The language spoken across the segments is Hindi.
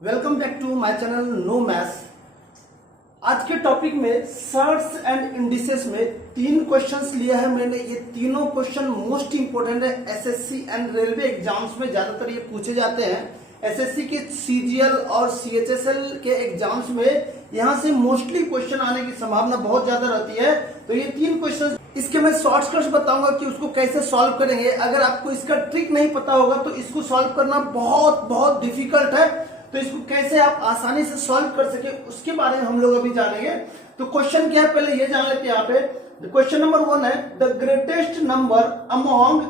Welcome back to my channel no maths. आज के टॉपिक में सर्ट्स एंड इंडिसेस में 3 क्वेश्चंस लिया है मैंने। ये तीनों क्वेश्चन मोस्ट इंपोर्टेंट है। एसएससी एंड रेलवे एग्जाम्स में ज्यादातर ये पूछे जाते हैं। एसएससी के सीजीएल और सीएचएसएल के एग्जाम्स में यहाँ से मोस्टली क्वेश्चन आने की संभावना बहुत ज्यादा रहती है। तो ये 3 क्वेश्चन इसके मैं शॉर्टकट्स बताऊंगा कि उसको कैसे सॉल्व करेंगे। अगर आपको इसका ट्रिक नहीं पता होगा तो इसको सॉल्व करना बहुत बहुत डिफिकल्ट है। तो इसको कैसे आप आसानी से सॉल्व कर सके उसके बारे में हम लोग अभी जानेंगे। तो क्वेश्चन क्या है पहले ये जान लेते हैं। यहाँ पे क्वेश्चन नंबर 1 है, the greatest number among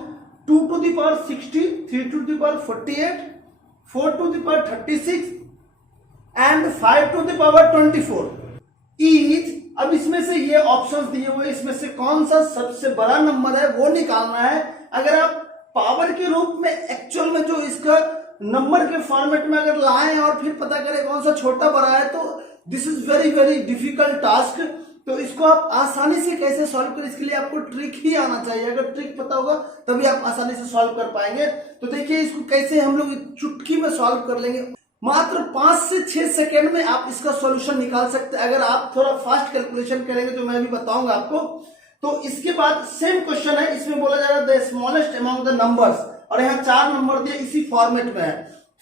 2 to the power 60, 3 to the power 48, 4 to the power 36 and 5 to the power 24 is. अब इसमें से ये ऑप्शंस दिए हुए, इसमें से कौन सा सबसे बड़ा नंबर है वो निकालना है। अगर आप पावर के रूप में एक्चुअल में जो इसका नंबर के फॉर्मेट में अगर लाएं और फिर पता करें कौन सा छोटा बड़ा है तो this is very very difficult task. तो इसको आप आसानी से कैसे सॉल्व करें, इसके लिए आपको ट्रिक ही आना चाहिए। अगर ट्रिक पता होगा तभी आप आसानी से सॉल्व कर पाएंगे। तो देखिए इसको कैसे हम लोग चुटकी में सॉल्व कर लेंगे। मात्र 5 से 6 सेकेंड में आप इसका सॉल्यूशन निकाल सकते हैं अगर आप थोड़ा फास्ट कैलकुलेशन करेंगे, जो मैं अभी बताऊंगा आपको। तो इसके बाद सेम क्वेश्चन है, इसमें बोला जा रहा है the smallest among the numbers, और यहाँ 4 नंबर दिए इसी फॉर्मेट में है।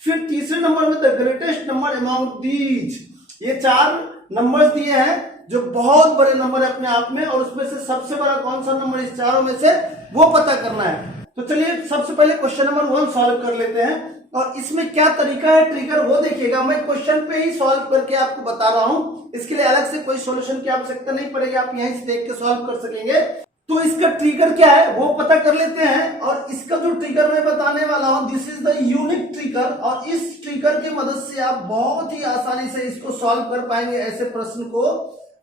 फिर तीसरे नंबर में the greatest number among these, ये 4 नंबर्स दिए हैं जो बहुत बड़े नंबर है अपने आप में, और उसमें से सबसे बड़ा कौन सा नंबर इस चारों में से वो पता करना है। तो चलिए सबसे पहले क्वेश्चन नंबर 1 सॉल्व कर लेते हैं। और इसमें क्या तरीका है ट्रिगर वो देखिएगा। मैं क्वेश्चन पे ही सॉल्व करके आपको बता रहा हूं, इसके लिए अलग से कोई सॉल्यूशन की आवश्यकता नहीं पड़ेगी, आप यहीं से देख के सॉल्व कर सकेंगे। तो इसका ट्रिगर क्या है वो पता कर लेते हैं। और इसका जो ट्रिगर मैं बताने वाला हूं this is the unique trigger, और इस ट्रिगर की मदद से आप बहुत ही आसानी से इसको सॉल्व कर पाएंगे ऐसे प्रश्न को।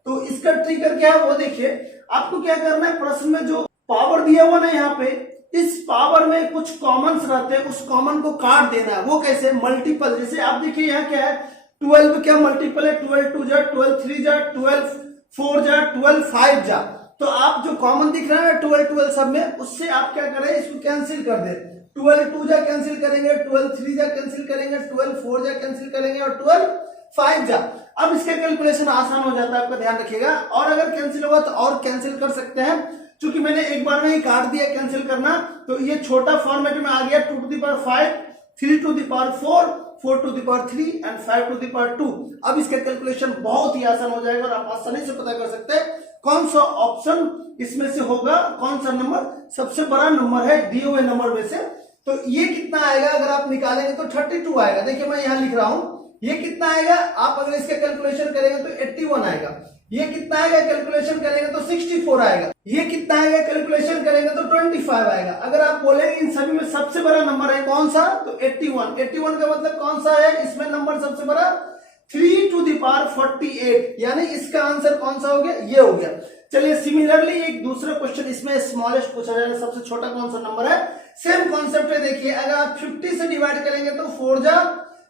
तो इसका ट्रिगर क्या है वो देखिए। आपको क्या करना है, प्रश्न में जो पावर दिया हुआ ना यहाँ पे, इस पावर में कुछ कॉमन्स रहते हैं, उस कॉमन को काट देना है। वो कैसे, मल्टीपल। जैसे आप देखिए यहाँ क्या है, 12 क्या मल्टीपल है, 12 2 जा, 12 3 जा, 12 4 जा, 12 5 जा। तो आप जो कॉमन दिख रहा है ना 12 12 सब में, उससे आप क्या करें, इसको कैंसिल कर दे। 12 2 जा कैंसिल करेंगे, 12 3 जा कैंसिल करेंगे, 12 4 जा कैंसिल करेंगे और 12 5 जा। अब इसका कैलकुलेशन आसान हो जाता है, आपका ध्यान रखिएगा। और अगर कैंसिल होगा तो और कैंसिल कर सकते हैं। चूंकि मैंने एक बार में ही काट दिया कैंसिल करना, तो ये छोटा फॉर्मेट में आ गया 2 to the power 5, 3 to the power 4, 4 to the power 3 and 5 to the power 2। अब इसका कैलकुलेशन बहुत ही आसान हो जाएगा और आप आसानी से पता कर सकते हैं कौन सा ऑप्शन इसमें से होगा, कौन सा नंबर सबसे बड़ा नंबर है दिए हुए नंबर में से। तो ये कितना आएगा अगर आप निकालेंगे तो 32 आएगा। देखिए मैं यहां लिख रहा हूं, ये कितना आएगा, आप अगर इसका कैलकुलेशन करेंगे तो 81 आएगा। ये कितना आएगा कैलकुलेशन करेंगे तो 64 आएगा। ये कितना आएगा कैलकुलेशन करेंगे तो 25 आएगा। अगर आप बोलेंगे इन सभी में सबसे बड़ा नंबर है कौन सा, तो 81। 81 का मतलब कौन सा है, इसमें नंबर सबसे बड़ा 3 to the power 48, यानी इसका आंसर कौन सा हो गया, ये हो गया। चलिए सिमिलरली एक दूसरा क्वेश्चन, इसमें स्मॉलेस्ट पूछा जा रहा है, सबसे छोटा कौन सा नंबर है। सेम कॉन्सेप्ट है। देखिए अगर आप 50 से डिवाइड करेंगे तो 4 जा,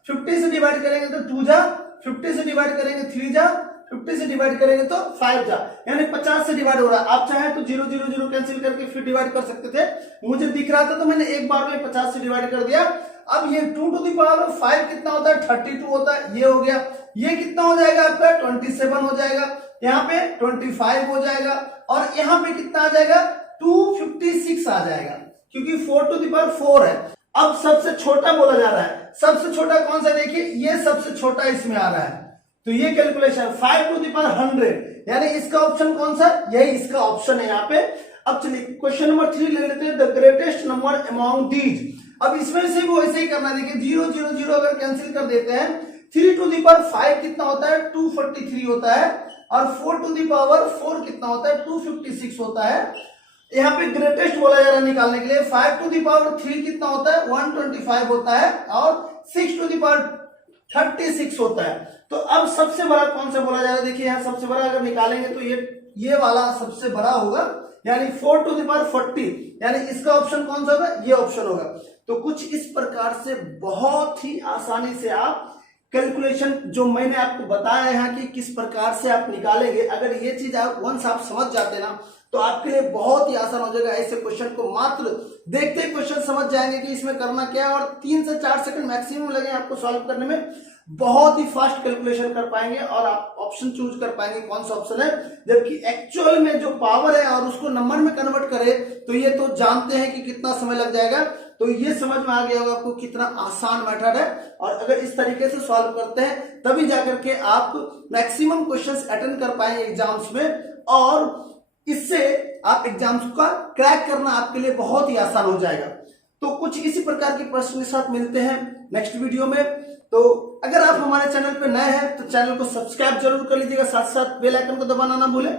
50 से डिवाइड करेंगे तो 2 जा, 50 से डिवाइड करेंगे 3 जा, 50 से डिवाइड करेंगे तो 5 जा, यानी 50 से डिवाइड हो रहा है। आप चाहे तो 0 0 0 कैंसिल करके फिर डिवाइड कर सकते थे, मुझे दिख रहा था तो मैंने एक बार में 50 से डिवाइड कर दिया। अब ये 2 to the power 5 कितना होता है, 32 होता है, ये हो गया। ये कितना हो जाएगा आपका 27 हो जाएगा, यहाँ पे 25 हो जाएगा, और यहाँ पे कितना आ जाएगा 256 आ जाएगा, क्योंकि 4 to the power 4 है। अब सबसे छोटा बोला जा रहा है, सबसे छोटा कौन सा, देखिए ये सबसे छोटा इसमें आ रहा है। तो ये कैलकुलेशन 5 to the power 100, यानी इसका ऑप्शन कौन सा, यही इसका ऑप्शन है यहाँ पे। अब चलिए क्वेश्चन नंबर 3 ले लेते हैं, the greatest number among these. अब इसमें से वो ऐसे ही करना है। देखिए 0 0 0 अगर कैंसिल कर देते हैं, 3 to the power 5 कितना होता है, 243 होता है, और 4 to the power 4 कितना होता है, 256 होता है। यहाँ पे ग्रेटेस्ट बोला जा रहा है निकालने के लिए। 5 to the power 3 कितना होता है, 125 होता है, और 6 to the power 36 होता है। तो अब सबसे बड़ा कौन सा बोला जा रहा है, देखिए यहाँ सबसे बड़ा अगर निकालेंगे तो ये वाला सबसे बड़ा होगा, यानी 4 to the power 40, यानी इसका ऑप्शन कौन सा होगा, ये ऑप्शन होगा। तो कुछ इस प्रकार से बहुत ही आसानी से आप कैलकुलेशन जो मैंने आपको बताया यहाँ कि किस प्रकार से आप निकालेंगे, अगर ये चीज आप वंस आप समझ जाते ना तो आपके लिए बहुत ही आसान हो जाएगा। ऐसे क्वेश्चन को मात्र देखते ही क्वेश्चन समझ जाएंगे कि इसमें करना क्या है, और 3 से 4 सेकंड मैक्सिमम लगे आपको सॉल्व करने में। बहुत ही फास्ट कैलकुलेशन कर पाएंगे और आप ऑप्शन चूज कर पाएंगे कौन सा ऑप्शन है, जबकि एक्चुअल में जो पावर है और उसको नंबर में कन्वर्ट करे तो ये तो जानते हैं कि कितना समय लग जाएगा। तो ये समझ में आ गया होगा आपको कितना आसान मेथड है, और अगर इस तरीके से सॉल्व करते हैं तभी जाकर के आप मैक्सिमम क्वेश्चंस अटेंड कर पाएंगे एग्जाम्स में, और इससे आप एग्जाम्स का क्रैक करना आपके लिए बहुत ही आसान हो जाएगा। तो कुछ इसी प्रकार के प्रश्न के साथ मिलते हैं नेक्स्ट वीडियो में। तो अगर आप हमारे चैनल पर नए हैं तो चैनल को सब्सक्राइब जरूर कर लीजिएगा, साथ साथ बेल आइकन को दबाना ना भूलें।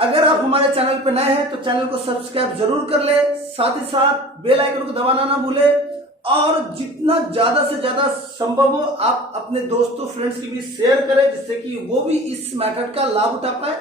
अगर आप हमारे चैनल पर नए हैं तो चैनल को सब्सक्राइब जरूर कर ले, साथ ही साथ बेल आइकन को दबाना ना भूले, और जितना ज्यादा से ज्यादा संभव हो आप अपने दोस्तों फ्रेंड्स के बीच शेयर करें, जिससे कि वो भी इस मेथड का लाभ उठा पाए।